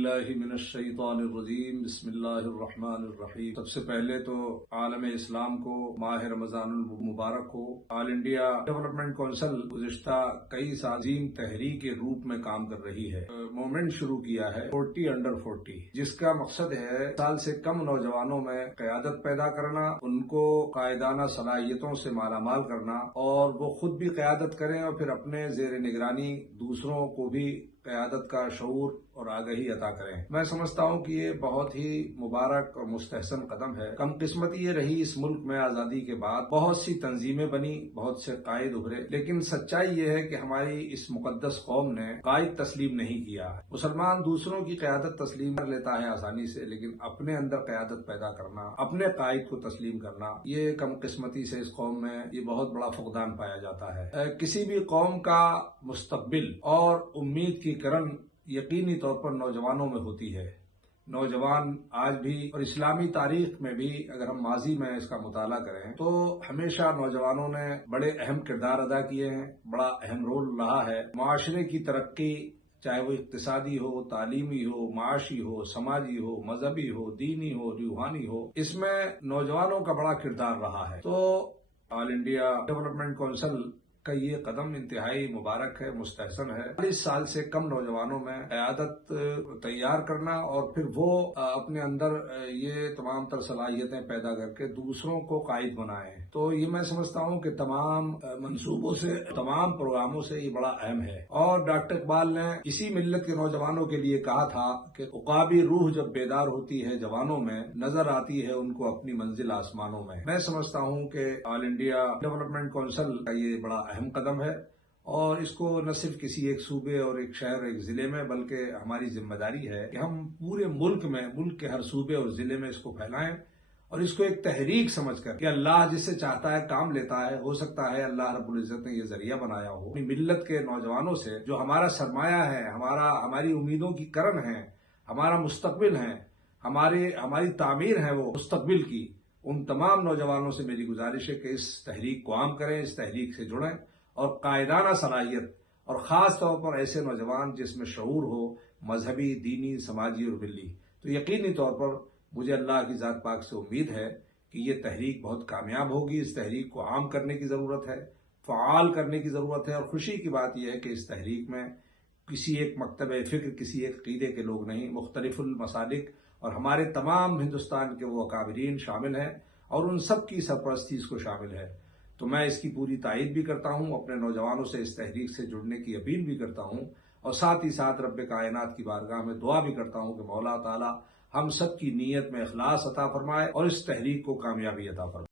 باللہ من الشیطان الرجیم بسم اللہ الرحمن الرحیم۔ سب سے پہلے تو عالم اسلام کو ماہ رمضان المبارک ہو۔ آل انڈیا ڈیولپمنٹ کونسل گزشتہ کئی سال عظیم تحریک کے روپ میں کام کر رہی ہے۔ موومنٹ شروع کیا ہے 40 انڈر 40، جس کا مقصد ہے سال سے کم نوجوانوں میں قیادت پیدا کرنا، ان کو قائدانہ صلاحیتوں سے مالا مال کرنا، اور وہ خود بھی قیادت کریں اور پھر اپنے زیر نگرانی دوسروں کو بھی قیادت کا شعور اور آگہی عطا کریں۔ میں سمجھتا ہوں کہ یہ بہت ہی مبارک اور مستحسن قدم ہے۔ کم قسمتی یہ رہی اس ملک میں آزادی کے بعد بہت سی تنظیمیں بنی، بہت سے قائد ابھرے، لیکن سچائی یہ ہے کہ ہماری اس مقدس قوم نے قائد تسلیم نہیں کیا۔ مسلمان دوسروں کی قیادت تسلیم کر لیتا ہے آسانی سے، لیکن اپنے اندر قیادت پیدا کرنا، اپنے قائد کو تسلیم کرنا، یہ کم قسمتی سے اس قوم میں یہ بہت بڑا فقدان پایا جاتا ہے۔ کسی بھی قوم کا مستقبل اور امید کی کرن یقینی طور پر نوجوانوں میں ہوتی ہے۔ نوجوان آج بھی اور اسلامی تاریخ میں بھی اگر ہم ماضی میں اس کا مطالعہ کریں تو ہمیشہ نوجوانوں نے بڑے اہم کردار ادا کیے ہیں، بڑا اہم رول رہا ہے۔ معاشرے کی ترقی، چاہے وہ اقتصادی ہو، تعلیمی ہو، معاشی ہو، سماجی ہو، مذہبی ہو، دینی ہو، روحانی ہو، اس میں نوجوانوں کا بڑا کردار رہا ہے۔ تو آل انڈیا ڈیولپمنٹ کونسل کا یہ قدم انتہائی مبارک ہے، مستحسن ہے۔ 40 سال سے کم نوجوانوں میں قیادت تیار کرنا اور پھر وہ اپنے اندر یہ تمام تر صلاحیتیں پیدا کر کے دوسروں کو قائد بنائیں، تو یہ میں سمجھتا ہوں کہ تمام منصوبوں سے، تمام پروگراموں سے یہ بڑا اہم ہے۔ اور ڈاکٹر اقبال نے اسی ملت کے نوجوانوں کے لیے کہا تھا کہ عقابی روح جب بیدار ہوتی ہے جوانوں میں، نظر آتی ہے ان کو اپنی منزل آسمانوں میں۔ میں سمجھتا ہوں کہ آل انڈیا ڈیولپمنٹ کونسل کا یہ بڑا اہم قدم ہے، اور اس کو نہ صرف کسی ایک صوبے اور ایک شہر، ایک ضلع میں، بلکہ ہماری ذمہ داری ہے کہ ہم پورے ملک میں، ملک کے ہر صوبے اور ضلع میں اس کو پھیلائیں، اور اس کو ایک تحریک سمجھ کر کہ اللہ جسے چاہتا ہے کام لیتا ہے۔ ہو سکتا ہے اللہ رب العزت نے یہ ذریعہ بنایا ہو اپنی ملت کے نوجوانوں سے، جو ہمارا سرمایہ ہے، ہماری امیدوں کی کرن ہے، ہمارا مستقبل ہے، ہماری تعمیر ہے وہ مستقبل کی، ان تمام نوجوانوں سے میری گزارش ہے کہ اس تحریک کو عام کریں، اس تحریک سے جڑیں، اور قائدانہ صلاحیت، اور خاص طور پر ایسے نوجوان جس میں شعور ہو، مذہبی، دینی، سماجی اور ملی، تو یقینی طور پر مجھے اللہ کی ذات پاک سے امید ہے کہ یہ تحریک بہت کامیاب ہوگی۔ اس تحریک کو عام کرنے کی ضرورت ہے، فعال کرنے کی ضرورت ہے، اور خوشی کی بات یہ ہے کہ اس تحریک میں کسی ایک مکتب فکر، کسی ایک عقیدے کے لوگ نہیں، مختلف المسالک اور ہمارے تمام ہندوستان کے وہ اکابرین شامل ہیں، اور ان سب کی سرپرستی اس کو شامل ہے۔ تو میں اس کی پوری تائید بھی کرتا ہوں، اپنے نوجوانوں سے اس تحریک سے جڑنے کی اپیل بھی کرتا ہوں، اور ساتھ ہی ساتھ رب کائنات کی بارگاہ میں دعا بھی کرتا ہوں کہ مولا تعالی ہم سب کی نیت میں اخلاص عطا فرمائے اور اس تحریک کو کامیابی عطا فرمائے۔